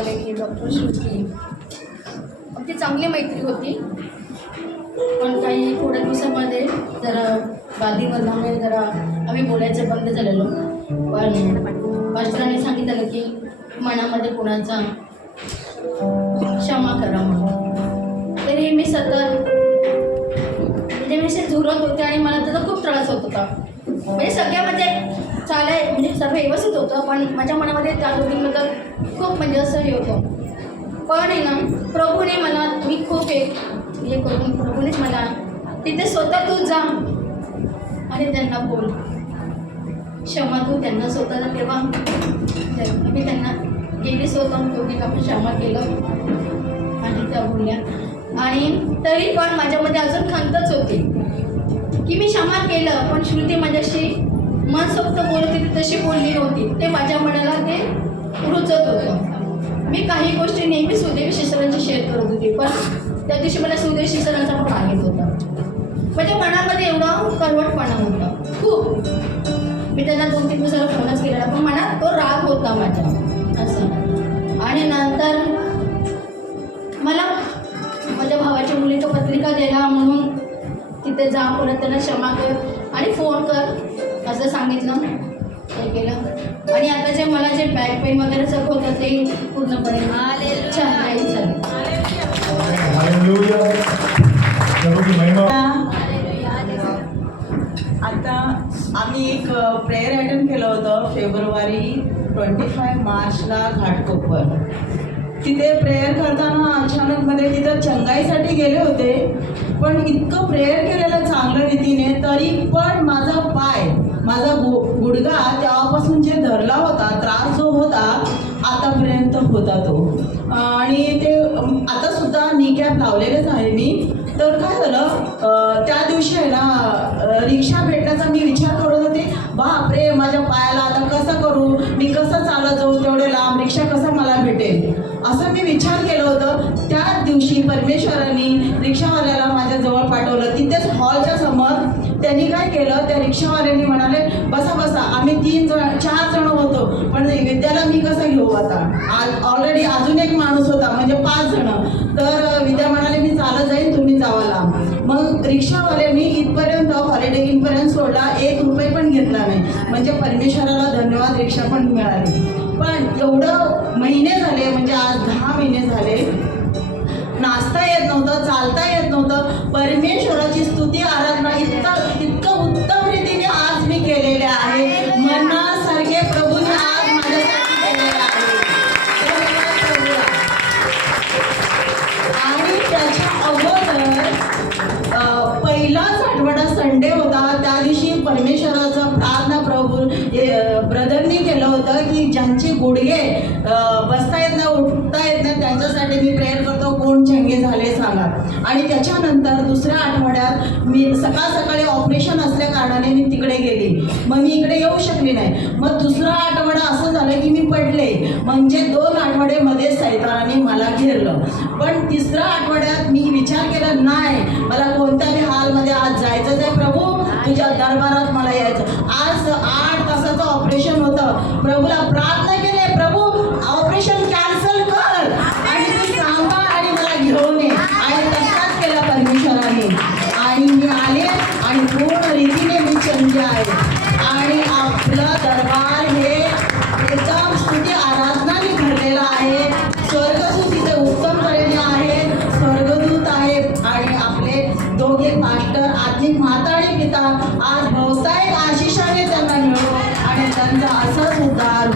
म्हणाले की डॉक्टर श्रुती आमची चांगली मैत्री होती, पण काही थोड्या दिवसामध्ये जरा वादीमध्ये जरा आम्ही बोलायचं बंद झालेलो. पण पास्टरांनी सांगितलं की मनामध्ये कोणाचा क्षमा करा म्हणून. तरी मी सतत म्हणजे मी असे झुरत होते आणि मला त्याचा खूप त्रास होत होता. म्हणजे सगळ्यामध्ये म्हणजे सर्व व्यवस्थित होतं, पण माझ्या मनामध्ये त्या दोघींबद्दल खूप म्हणजे असं हे होतं. पण आहे ना, प्रभूने मला मी खूप हे करून प्रभूनेच मला तिथे स्वतः तू जा आणि त्यांना बोल, क्षमा तू त्यांना स्वतःला. तेव्हा मी त्यांना गेली स्वतः दोघी आपण क्षमा केलं आणि त्या बोलल्या. आणि तरी पण माझ्यामध्ये अजून खंतच होती की मी क्षमा केलं, पण श्रुती माझ्याशी मनसोक्त बोलत होती तशी बोलली नव्हती. ते माझ्या मनाला ते रुचत होतं. मी काही गोष्टी नेहमी सुदेशी सरांची शेअर करत होती, पण त्या दिवशी मला सुदेशी सरांचा पण राग येत होता. म्हणजे मनामध्ये एवढा करवटपणा होता खूप. मी त्यांना 2-3 दिवसाला फोनच केलेला, पण मनात तो राग होता माझ्या असं. आणि नंतर मला माझ्या भावाच्या मुलीचं पत्रिका द्यायला म्हणून तिथे जा, परत त्यांना क्षमा कर आणि फोन कर असं सांगितलं, हे केलं. आणि आता जे मला जे बॅक पेन वगैरे सगळं होतं ते पूर्णपणे छान झालं. आता आम्ही एक प्रेयर अटेंड केलं होतं फेब्रुवारी 25 मार्चला घाटकोपर. तिथे प्रेयर करताना अचानकमध्ये तिथं चंगाईसाठी गेले होते, पण इतकं प्रेयर केलेलं चांगल्या रीतीने, तरी पण माझा पाय माझा गुडघा तेव्हापासून जे धरला होता त्रास जो होता आतापर्यंत होता तो. आणि ते आतासुद्धा नी कॅप लावलेलेच आहे मी. तर काय झालं, त्या दिवशी आहे ना रिक्षा भेटण्याचा मी विचार करत होते. बापरे, माझ्या पायाला आता कसं करू, मी कसं चालत जाऊ तेवढे लांब, रिक्षा कसं मला भेटेल असं मी विचार केलं होतं. त्याच दिवशी परमेश्वरांनी रिक्षावाल्याला माझ्याजवळ पाठवलं. तिथेच हॉलच्या समोर त्यांनी काय केलं, त्या रिक्षावाल्यांनी म्हणाले बसा बसा. आम्ही 4 जण होतो, पण विद्याला मी कसं घेऊ आता. ऑलरेडी अजून एक माणूस होता, म्हणजे 5 जण. तर विद्या म्हणाले मी चालत जाईन, तुम्ही जावा लांब. मग रिक्षावाल्यांनी इथपर्यंत हॉलिडे इनपर्यंत सोडला, 1 रुपये पण घेतला नाही. म्हणजे परमेश्वराला धन्यवाद, रिक्षा पण मिळाली. पण एवढं महिने झाले, म्हणजे आज 10 महिने झाले, नाचता येत नव्हतं, चालता येत नव्हतं. परमेश्वराची स्तुती आराधना इतकं उत्तम रीतीने आज मी केलेले आहे. मनासारखे प्रभूने आज माझ्यासाठी केलेले आहे. आणि त्याच्या अगोदर पहिलाच आठवडा संडे होता. त्या दिवशी परमेश्वराचं प्रार्थना ब्रदरनी केलं होतं की ज्यांचे गुडघे बसता येत नाही, उठता येत नाही, त्यांच्यासाठी मी प्रेयर करतो, कोण चंगे झाले सांगा. आणि त्याच्यानंतर दुसऱ्या आठवड्यात मी सकाळी ऑपरेशन असल्या कारणाने मी तिकडे गेली. मग मी इकडे येऊ शकली नाही. मग दुसरा आठवडा असं झालं की मी पडले, म्हणजे 2 आठवड्यामध्ये सैतानाने मला घेरलं. पण तिसऱ्या आठवड्यात मी विचार केला, नाही मला कोणत्याही हालमध्ये आज जायचंच आहे प्रभू, तुझ्या दरबारात मला यायचं. आज 8 तासाचं ऑपरेशन होतं. प्रभूला प्रार्थना केली, प्रभू ऑपरेशन कॅन्सल कर आणि तू सांगा आणि मला घेऊन ये. आणि तसाच केला परमेश्वराने. आणि मी आले आणि पूर्ण रीतीने मी चंज आहे. आणि आपलं दरबार हे एकदम स्तुती आराधनाने भरलेलं आहे. स्वर्गदूत इथे उत्तम तऱ्हेने आहे, स्वर्गदूत आहे. आणि आपले दोघे मास्टर आत्मिक माता आणि पिता आज बहुतायक आशिषाने त्यांना मिळो आणि त्यांचा असाच उद्धार